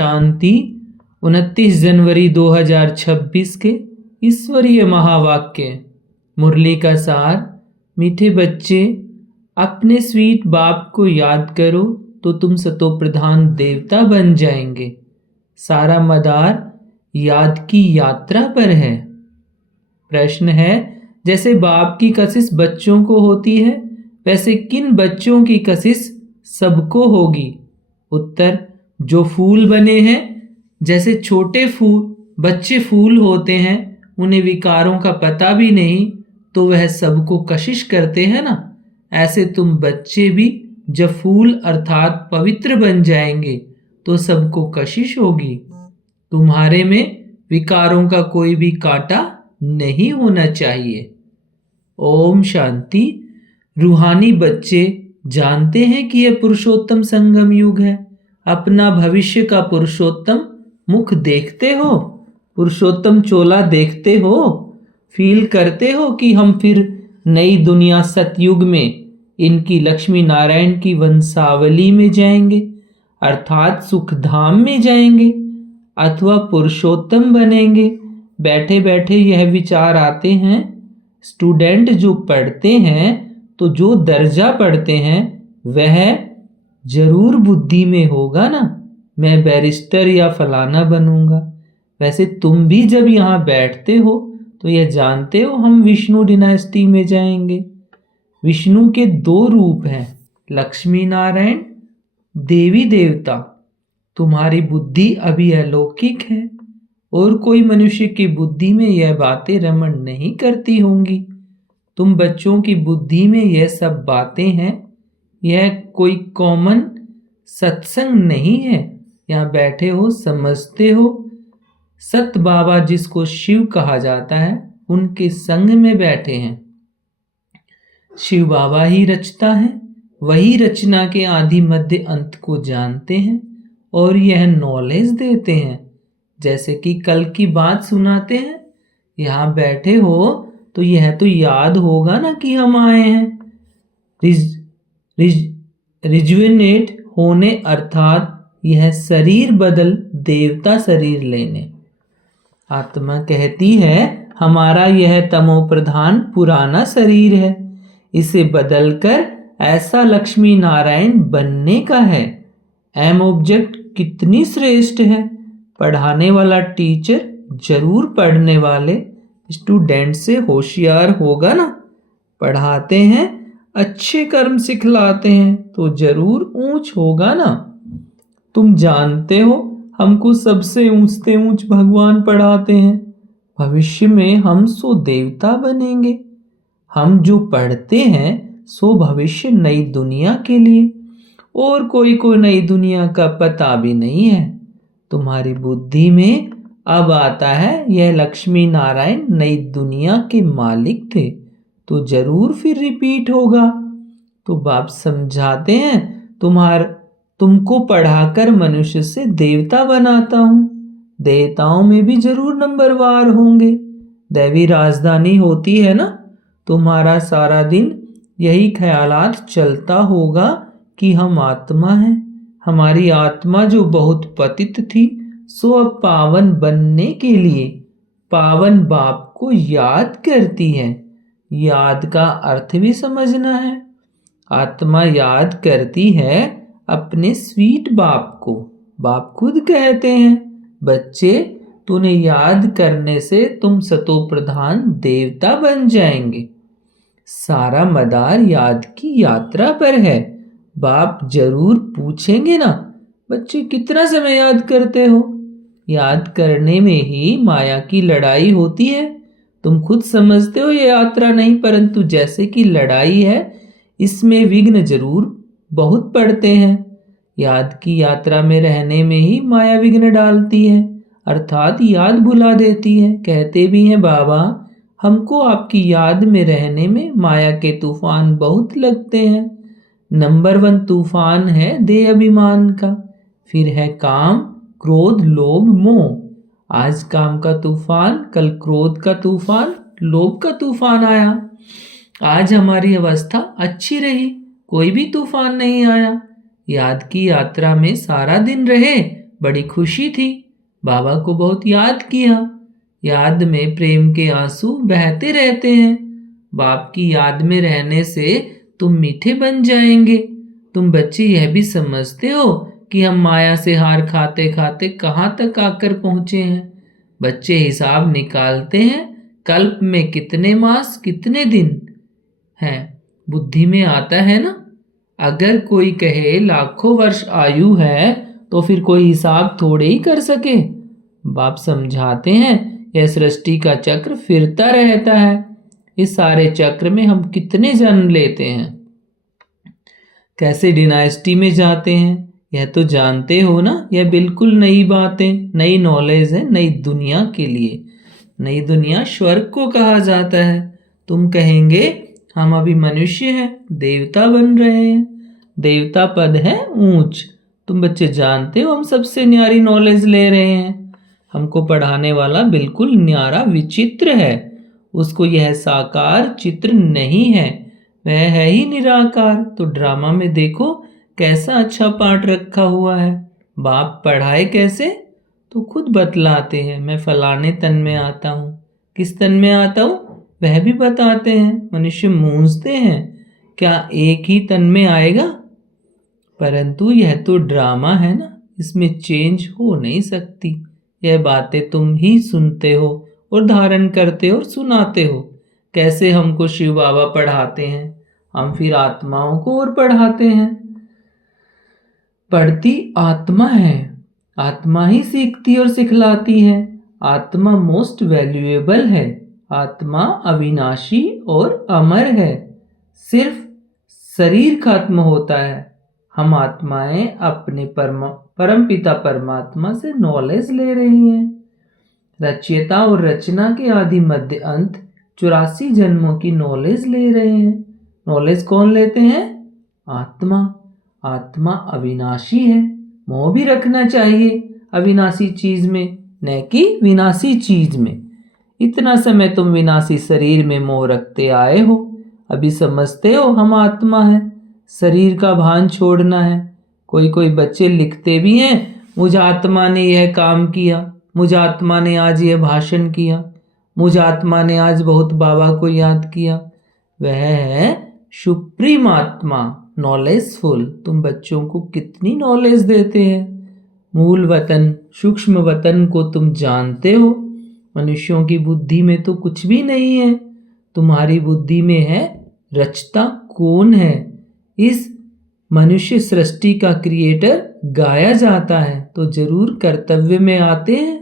शांति 29 जनवरी 2026 के ईश्वरीय महावाक्य। मुरली का सार। मीठे बच्चे, अपने स्वीट बाप को याद करो तो तुम सतो प्रधान देवता बन जाएंगे। सारा मदार याद की यात्रा पर है। प्रश्न है, जैसे बाप की कशिश बच्चों को होती है, वैसे किन बच्चों की कशिश सबको होगी? उत्तर, जो फूल बने हैं। जैसे छोटे बच्चे फूल होते हैं, उन्हें विकारों का पता भी नहीं, तो वह सबको कशिश करते हैं ना। ऐसे तुम बच्चे भी जब फूल अर्थात पवित्र बन जाएंगे तो सबको कशिश होगी। तुम्हारे में विकारों का कोई भी कांटा नहीं होना चाहिए। ओम शांति। रूहानी बच्चे जानते हैं कि यह पुरुषोत्तम संगम युग है। अपना भविष्य का पुरुषोत्तम मुख देखते हो, पुरुषोत्तम चोला देखते हो, फील करते हो कि हम फिर नई दुनिया सतयुग में इनकी लक्ष्मी नारायण की वंशावली में जाएंगे, अर्थात सुखधाम में जाएंगे अथवा पुरुषोत्तम बनेंगे। बैठे बैठे यह विचार आते हैं। स्टूडेंट जो पढ़ते हैं तो जो दर्जा पढ़ते हैं वह जरूर बुद्धि में होगा ना, मैं बैरिस्टर या फलाना बनूंगा। वैसे तुम भी जब यहाँ बैठते हो तो यह जानते हो हम विष्णु डिनास्टी में जाएंगे। विष्णु के दो रूप हैं, लक्ष्मी नारायण, देवी देवता। तुम्हारी बुद्धि अभी अलौकिक है और कोई मनुष्य की बुद्धि में यह बातें रमण नहीं करती होंगी। तुम बच्चों की बुद्धि में यह सब बातें हैं। यह कोई कॉमन सत्संग नहीं है। यहाँ बैठे हो, समझते हो। सत बाबा जिसको शिव कहा जाता है, उनके संग में बैठे हैं। शिव बाबा ही रचता है, वही रचना के आदि मध्य अंत को जानते हैं और यह नॉलेज देते हैं। जैसे कि कल की बात सुनाते हैं। यहाँ बैठे हो तो यह तो याद होगा ना कि हम आए हैं रिजुवेनेट होने, अर्थात यह शरीर बदल देवता शरीर लेने। आत्मा कहती है हमारा यह तमो प्रधान पुराना शरीर है, इसे बदलकर ऐसा लक्ष्मी नारायण बनने का है। एम ऑब्जेक्ट कितनी श्रेष्ठ है। पढ़ाने वाला टीचर जरूर पढ़ने वाले स्टूडेंट से होशियार होगा ना। पढ़ाते हैं, अच्छे कर्म सिखलाते हैं तो जरूर ऊंच होगा ना। तुम जानते हो हमको सबसे ऊंच से ऊंच भगवान पढ़ाते हैं। भविष्य में हम सो देवता बनेंगे। हम जो पढ़ते हैं सो भविष्य नई दुनिया के लिए, और कोई नई दुनिया का पता भी नहीं है। तुम्हारी बुद्धि में अब आता है यह लक्ष्मी नारायण नई दुनिया के मालिक थे, तो जरूर फिर रिपीट होगा। तो बाप समझाते हैं तुमको पढ़ाकर मनुष्य से देवता बनाता हूं। देवताओं में भी जरूर नंबरवार होंगे। दैवी राजधानी होती है ना, तुम्हारा सारा दिन यही ख्यालात चलता होगा कि हम आत्मा हैं। हमारी आत्मा जो बहुत पतित थी, सो अब पावन बनने के लिए पावन बाप को याद करती है। याद का अर्थ भी समझना है। आत्मा याद करती है अपने स्वीट बाप को। बाप खुद कहते हैं, बच्चे तूने याद करने से तुम सतो प्रधान देवता बन जाएंगे। सारा मदार याद की यात्रा पर है। बाप जरूर पूछेंगे ना, बच्चे कितना समय याद करते हो? याद करने में ही माया की लड़ाई होती है। तुम खुद समझते हो ये यात्रा नहीं, परंतु जैसे कि लड़ाई है, इसमें विघ्न जरूर बहुत पड़ते हैं। याद की यात्रा में रहने में ही माया विघ्न डालती है, अर्थात याद भुला देती है। कहते भी हैं बाबा, हमको आपकी याद में रहने में माया के तूफान बहुत लगते हैं। नंबर 1 तूफान है देह अभिमान का, फिर है काम, क्रोध, लोभ, मोह। आज काम का तूफान, कल क्रोध का तूफान, लोभ का तूफान आया। आज हमारी अवस्था अच्छी रही, कोई भी तूफान नहीं आया। याद की यात्रा में सारा दिन रहे बड़ी खुशी थी, बाबा को बहुत याद किया। याद में प्रेम के आंसू बहते रहते हैं। बाप की याद में रहने से तुम मीठे बन जाएंगे। तुम बच्चे यह भी समझते हो कि हम माया से हार खाते खाते कहाँ तक आकर पहुँचे हैं। बच्चे हिसाब निकालते हैं, कल्प में कितने मास कितने दिन हैं। बुद्धि में आता है ना। अगर कोई कहे लाखों वर्ष आयु है तो फिर कोई हिसाब थोड़े ही कर सके। बाप समझाते हैं यह सृष्टि का चक्र फिरता रहता है। इस सारे चक्र में हम कितने जन्म लेते हैं, कैसे डिनाइस्टी में जाते हैं, यह तो जानते हो ना। यह बिल्कुल नई बातें, नई नॉलेज है नई दुनिया के लिए। नई दुनिया स्वर्ग को कहा जाता है। तुम कहेंगे हम अभी मनुष्य हैं, देवता बन रहे हैं। देवता पद है ऊंच। तुम बच्चे जानते हो हम सबसे न्यारी नॉलेज ले रहे हैं। हमको पढ़ाने वाला बिल्कुल न्यारा विचित्र है। उसको यह साकार चित्र नहीं है, वह है ही निराकार। तो ड्रामा में देखो कैसा अच्छा पाठ रखा हुआ है। बाप पढ़ाए कैसे तो खुद बतलाते हैं। मैं फलाने तन में आता हूँ, किस तन में आता हूँ वह भी बताते हैं। मनुष्य मूंझते हैं क्या एक ही तन में आएगा, परंतु यह तो ड्रामा है ना, इसमें चेंज हो नहीं सकती। यह बातें तुम ही सुनते हो और धारण करते हो और सुनाते हो। कैसे हमको शिव बाबा पढ़ाते हैं, हम फिर आत्माओं को और पढ़ाते हैं। पढ़ती आत्मा है, आत्मा ही सीखती और सिखलाती है। आत्मा मोस्ट वैल्यूएबल है। आत्मा अविनाशी और अमर है। सिर्फ शरीर खत्म होता है। हम आत्माएं अपने परम पिता परमात्मा से नॉलेज ले रही हैं। रचयिता और रचना के आदि मध्य अंत 84 जन्मों की नॉलेज ले रहे हैं। नॉलेज कौन लेते हैं? आत्मा। आत्मा अविनाशी है। मोह भी रखना चाहिए अविनाशी चीज में, न कि विनाशी चीज में। इतना समय तुम विनाशी शरीर में मोह रखते आए हो। अभी समझते हो हम आत्मा है, शरीर का भान छोड़ना है। कोई कोई बच्चे लिखते भी हैं मुझ आत्मा ने यह काम किया, मुझ आत्मा ने आज यह भाषण किया, मुझ आत्मा ने आज बहुत बाबा को याद किया। वह है सुप्रीम आत्मा, नॉलेजफुल। तुम बच्चों को कितनी नॉलेज देते हैं। मूल वतन सूक्ष्म वतन को तुम जानते हो। मनुष्यों की बुद्धि में तो कुछ भी नहीं है, तुम्हारी बुद्धि में है रचता कौन है। इस मनुष्य सृष्टि का क्रिएटर गाया जाता है तो जरूर कर्तव्य में आते हैं।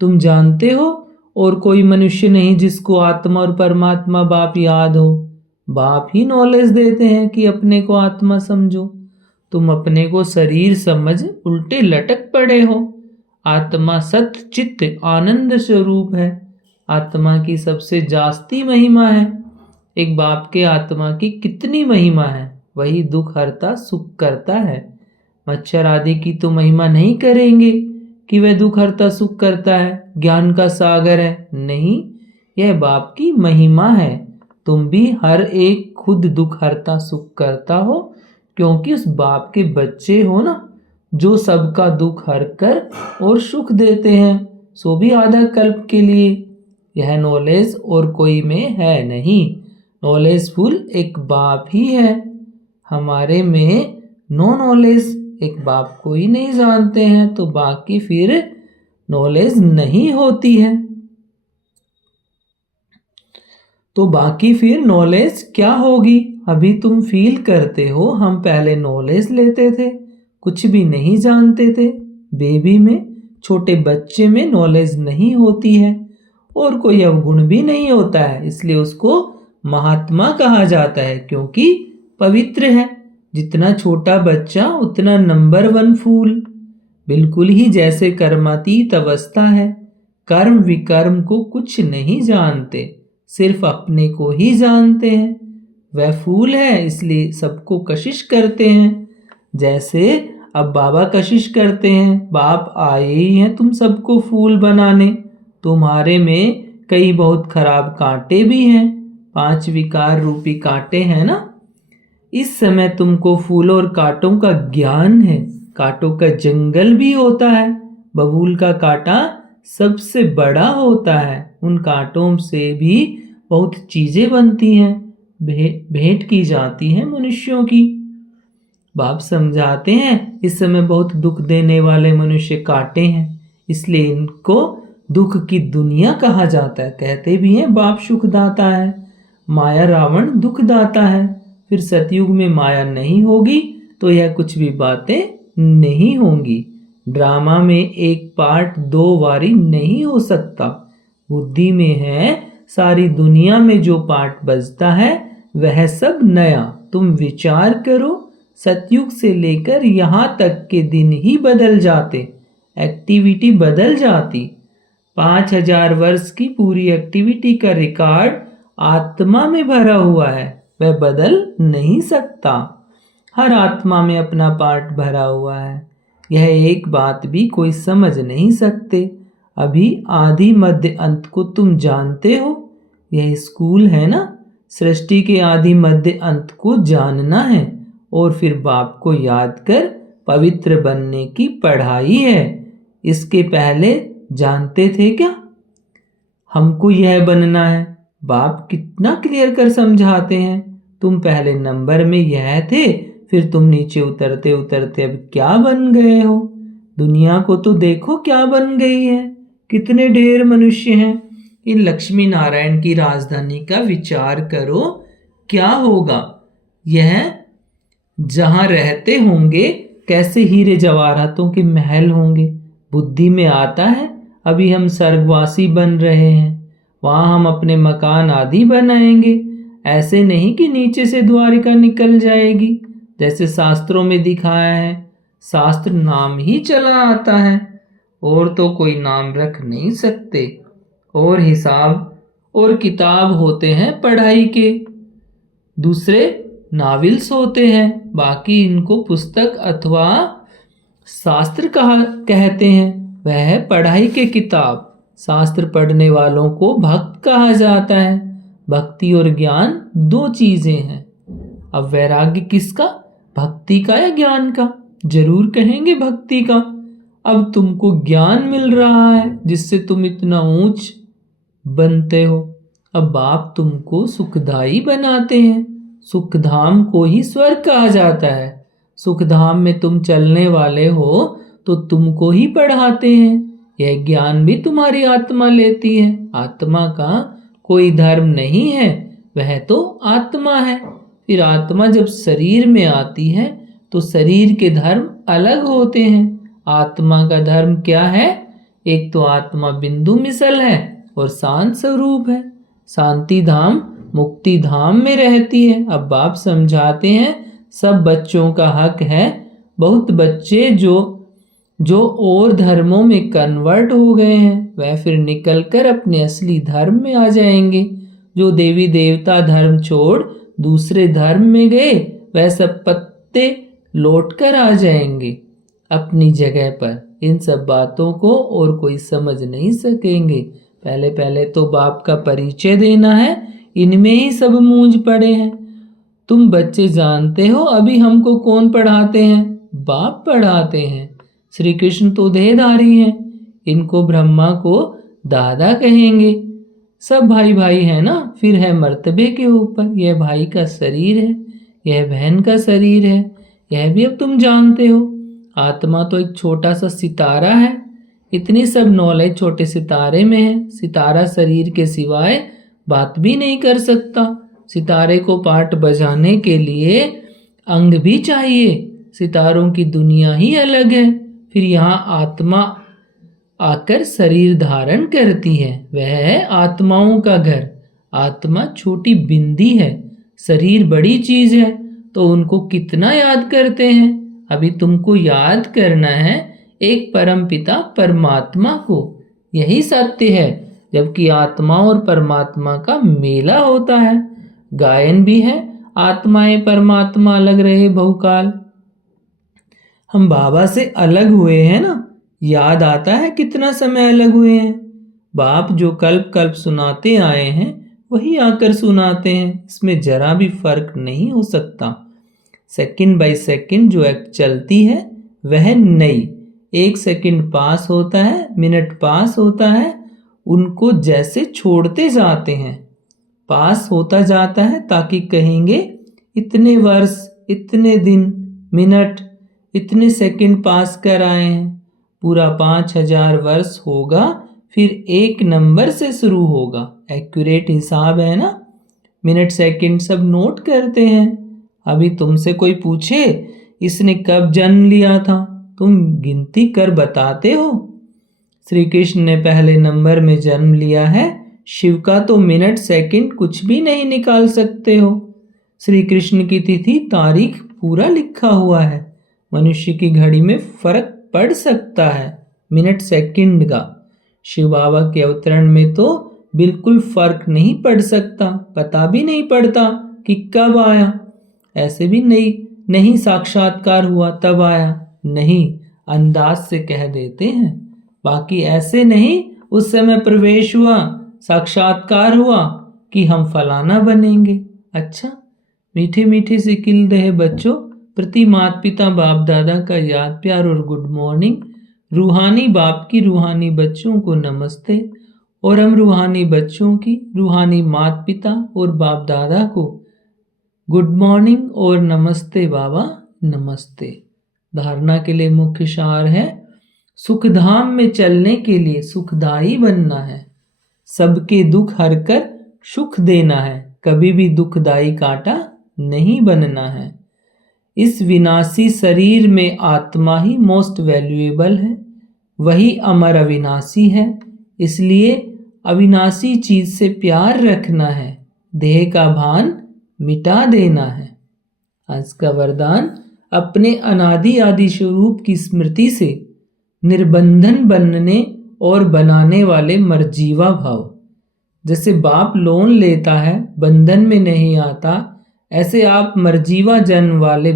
तुम जानते हो और कोई मनुष्य नहीं जिसको आत्मा और परमात्मा बाप याद हो। बाप ही नॉलेज देते हैं कि अपने को आत्मा समझो। तुम अपने को शरीर समझ उल्टे लटक पड़े हो। आत्मा सत्य चित्त आनंद स्वरूप है। आत्मा की सबसे जास्ती महिमा है। एक बाप के आत्मा की कितनी महिमा है। वही दुख हरता सुख करता है। मच्छर आदि की तो महिमा नहीं करेंगे कि वह दुख हरता सुख करता है, ज्ञान का सागर है। नहीं, यह बाप की महिमा है। तुम भी हर एक खुद दुख हरता सुख करता हो, क्योंकि उस बाप के बच्चे हो ना, जो सबका दुख हर कर और सुख देते हैं, सो भी आधा कल्प के लिए। यह नॉलेज और कोई में है नहीं। नॉलेजफुल एक बाप ही है। हमारे में नो नॉलेज, एक बाप को ही नहीं जानते हैं तो बाकी फिर नॉलेज नहीं होती है। तो बाकी फिर नॉलेज क्या होगी? अभी तुम फील करते हो हम पहले नॉलेज लेते थे, कुछ भी नहीं जानते थे। बेबी में, छोटे बच्चे में नॉलेज नहीं होती है और कोई अवगुण भी नहीं होता है, इसलिए उसको महात्मा कहा जाता है, क्योंकि पवित्र है। जितना छोटा बच्चा उतना नंबर 1 फूल। बिल्कुल ही जैसे कर्मातीत अवस्था है। कर्म विकर्म को कुछ नहीं जानते, सिर्फ अपने को ही जानते हैं। वह फूल है, इसलिए सबको कशिश करते हैं। जैसे अब बाबा कशिश करते हैं, बाप आए ही हैं तुम सबको फूल बनाने। तुम्हारे में कई बहुत खराब कांटे भी हैं, 5 विकार रूपी कांटे हैं ना। इस समय तुमको फूलों और कांटों का ज्ञान है, कांटों का जंगल भी होता है। बबूल का कांटा सबसे बड़ा होता है। उन कांटों से भी बहुत चीजें बनती हैं, भेंट की जाती हैं मनुष्यों की। बाप समझाते हैं इस समय बहुत दुख देने वाले मनुष्य कांटे हैं, इसलिए इनको दुख की दुनिया कहा जाता है। कहते भी हैं बाप सुखदाता है, माया रावण दुखदाता है। फिर सतयुग में माया नहीं होगी तो यह कुछ भी बातें नहीं होंगी। ड्रामा में एक पार्ट 2 बारी नहीं हो सकता। बुद्धि में है सारी दुनिया में जो पार्ट बजता है वह सब नया। तुम विचार करो, सतयुग से लेकर यहाँ तक के दिन ही बदल जाते, एक्टिविटी बदल जाती। 5000 वर्ष की पूरी एक्टिविटी का रिकॉर्ड आत्मा में भरा हुआ है, वह बदल नहीं सकता। हर आत्मा में अपना पार्ट भरा हुआ है। यह एक बात भी कोई समझ नहीं सकते। अभी आदि मध्य अंत को तुम जानते हो। यह स्कूल है ना, सृष्टि के आदि मध्य अंत को जानना है और फिर बाप को याद कर पवित्र बनने की पढ़ाई है। इसके पहले जानते थे क्या हमको यह बनना है? बाप कितना क्लियर कर समझाते हैं। तुम पहले नंबर में यह थे, फिर तुम नीचे उतरते उतरते अब क्या बन गए हो? दुनिया को तो देखो क्या बन गई है, कितने ढेर मनुष्य हैं। इन लक्ष्मी नारायण की राजधानी का विचार करो, क्या होगा? यह जहां रहते होंगे कैसे हीरे जवाहरातों के महल होंगे। बुद्धि में आता है अभी हम स्वर्गवासी बन रहे हैं, वहां हम अपने मकान आदि बनाएंगे। ऐसे नहीं कि नीचे से द्वारिका निकल जाएगी जैसे शास्त्रों में दिखाया है। शास्त्र नाम ही चला आता है और तो कोई नाम रख नहीं सकते। और हिसाब और किताब होते हैं पढ़ाई के, दूसरे नाविल्स होते हैं, बाकी इनको पुस्तक अथवा शास्त्र कहते हैं। वह है पढ़ाई के किताब। शास्त्र पढ़ने वालों को भक्त कहा जाता है। भक्ति और ज्ञान 2 चीजें हैं। अब वैराग्य किसका, भक्ति का या ज्ञान का? जरूर कहेंगे भक्ति का। अब तुमको ज्ञान मिल रहा है जिससे तुम इतना ऊंच बनते हो। अब बाप तुमको सुखदाई बनाते हैं। सुखधाम को ही स्वर्ग कहा जाता है। सुखधाम में तुम चलने वाले हो तो तुमको ही पढ़ाते हैं। यह ज्ञान भी तुम्हारी आत्मा लेती है। आत्मा का कोई धर्म नहीं है, वह तो आत्मा है। फिर आत्मा जब शरीर में आती है तो शरीर के धर्म अलग होते हैं। आत्मा का धर्म क्या है? एक तो आत्मा बिंदु मिसल है और शांत स्वरूप है। शांति धाम मुक्ति धाम में रहती है। अब बाप समझाते हैं सब बच्चों का हक है। बहुत बच्चे जो और धर्मों में कन्वर्ट हो गए हैं वह फिर निकलकर अपने असली धर्म में आ जाएंगे। जो देवी देवता धर्म छोड़ दूसरे धर्म में गए वह सब पत्ते लौट कर आ जाएंगे अपनी जगह पर। इन सब बातों को और कोई समझ नहीं सकेंगे। पहले पहले तो बाप का परिचय देना है, इनमें ही सब मूंझ पड़े हैं। तुम बच्चे जानते हो अभी हमको कौन पढ़ाते हैं? बाप पढ़ाते हैं। श्री कृष्ण तो देहधारी हैं, इनको ब्रह्मा को दादा कहेंगे। सब भाई भाई है ना। फिर है मर्तबे के ऊपर, यह भाई का शरीर है, यह बहन का शरीर है, यह भी अब तुम जानते हो। आत्मा तो एक छोटा सा सितारा है। इतनी सब नॉलेज छोटे सितारे में है। सितारा शरीर के सिवाय बात भी नहीं कर सकता। सितारे को पार्ट बजाने के लिए अंग भी चाहिए। सितारों की दुनिया ही अलग है। फिर यहाँ आत्मा आकर शरीर धारण करती है, वह है आत्माओं का घर। आत्मा छोटी बिंदी है, शरीर बड़ी चीज है, तो उनको कितना याद करते हैं? अभी तुमको याद करना है एक परमपिता परमात्मा को। यही सत्य है। जबकि आत्मा और परमात्मा का मेला होता है। गायन भी है, आत्माएं परमात्मा अलग रहे बहुकाल। हम बाबा से अलग हुए हैं ना, याद आता है कितना समय अलग हुए हैं। बाप जो कल्प कल्प सुनाते आए हैं वही आकर सुनाते हैं, इसमें जरा भी फर्क नहीं हो सकता। सेकंड बाय सेकंड जो एक्ट चलती है वह नई। 1 सेकंड पास होता है, मिनट पास होता है, उनको जैसे छोड़ते जाते हैं पास होता जाता है, ताकि कहेंगे इतने वर्ष, इतने दिन, मिनट, इतने सेकंड पास कर आए हैं। पूरा 5000 वर्ष होगा, फिर एक नंबर से शुरू होगा। एक्यूरेट हिसाब है ना, मिनट सेकंड सब नोट करते हैं। अभी तुमसे कोई पूछे इसने कब जन्म लिया था, तुम गिनती कर बताते हो। श्री कृष्ण ने पहले नंबर में जन्म लिया है, शिव का तो मिनट सेकंड कुछ भी नहीं निकाल सकते हो। श्री कृष्ण की तिथि तारीख पूरा लिखा हुआ है। मनुष्य की घड़ी में फर्क पड़ सकता है मिनट सेकंड का, शिव बाबा के अवतरण में तो बिल्कुल फर्क नहीं पड़ सकता, पता भी नहीं पड़ता कि कब आया। ऐसे भी नहीं साक्षात्कार हुआ तब आया, नहीं अंदाज से कह देते हैं। बाकी ऐसे नहीं उस समय प्रवेश हुआ, साक्षात्कार हुआ कि हम फलाना बनेंगे। अच्छा, मीठे मीठे से किल दे बच्चों, प्रति माता पिता बाप दादा का याद प्यार और गुड मॉर्निंग। रूहानी बाप की रूहानी बच्चों को नमस्ते, और हम रूहानी बच्चों की रूहानी माता पिता और बाप दादा को गुड मॉर्निंग और नमस्ते बाबा, नमस्ते। धारणा के लिए मुख्य सार है, सुखधाम में चलने के लिए सुखदाई बनना है, सबके दुख हरकर सुख देना है, कभी भी दुखदाई कांटा नहीं बनना है। इस विनाशी शरीर में आत्मा ही मोस्ट वैल्यूएबल है, वही अमर अविनाशी है, इसलिए अविनाशी चीज से प्यार रखना है, देह का भान मिटा देना है। आज का वरदान, अपने अनादि आदि स्वरूप की स्मृति से निर्बंधन बनने और बनाने वाले मर्जीवा भाव। जैसे बाप लोन लेता है, बंधन में नहीं आता, ऐसे आप मर्जीवा जन्म वाले